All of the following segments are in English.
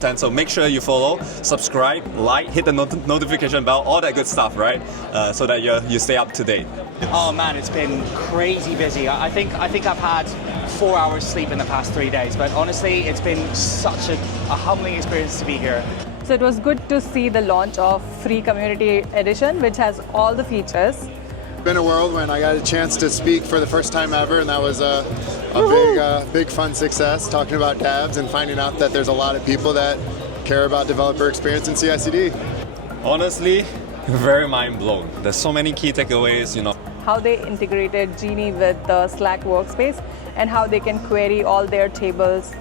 And so make sure you follow, subscribe, like, hit the notification bell, all that good stuff, right? So that you stay up to date. Oh man, it's been crazy busy. I think I've had 4 hours sleep in the past 3 days, but honestly, it's been such a humbling experience to be here. So it was good to see the launch of Free Community Edition, which has all the features. It's been a world when I got a chance to speak for the first time ever, and that was a big fun success, talking about dabs and finding out that there's a lot of people that care about developer experience in CI/CD. Honestly, very mind blown. There's so many key takeaways, How they integrated Genie with the Slack workspace and how they can query all their tables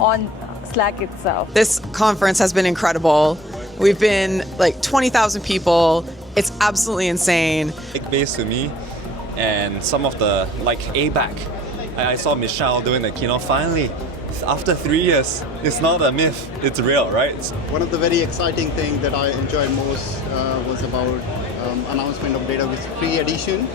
on Slack itself. This conference has been incredible. We've been like 20,000 people. It's absolutely insane. Big base to me, and some of the ABAC. I saw Michelle doing the keynote finally. After 3 years, it's not a myth, it's real, right? One of the very exciting things that I enjoyed most was about announcement of Databricks Free Edition.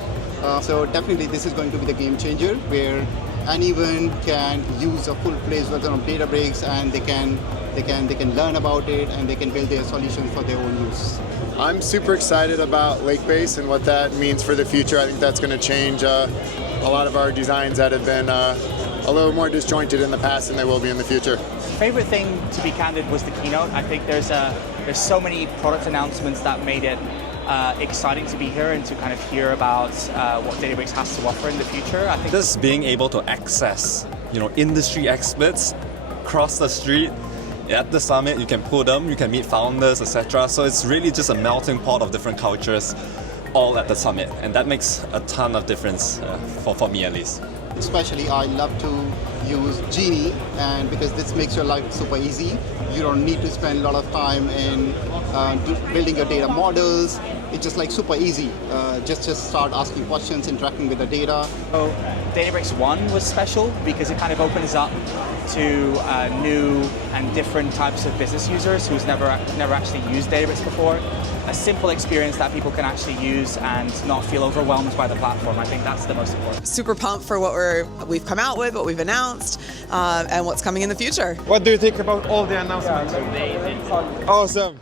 So definitely this is going to be the game changer, where anyone can use a full-fledged version of Databricks, and they can learn about it, and they can build their solutions for their own use. I'm super excited about Lakebase and what that means for the future. I think that's going to change a lot of our designs that have been a little more disjointed in the past than they will be in the future. Favorite thing, to be candid, was the keynote. I think there's so many product announcements that made it exciting to be here and to kind of hear about what Databricks has to offer in the future. I think just being able to access, industry experts across the street at the summit, you can pull them, you can meet founders, etc. So it's really just a melting pot of different cultures, all at the summit, and that makes a ton of difference for me at least. Especially, I love to use Genie, and because this makes your life super easy. You don't need to spend a lot of time in building your data models. It's just super easy. Just start asking questions, interacting with the data. So Databricks One was special because it kind of opens up to new and different types of business users who's never actually used Databricks before. A simple experience that people can actually use and not feel overwhelmed by the platform. I think that's the most important. Super pumped for what we've come out with, what we've announced, and what's coming in the future. What do you think about all the announcements? Amazing. Awesome.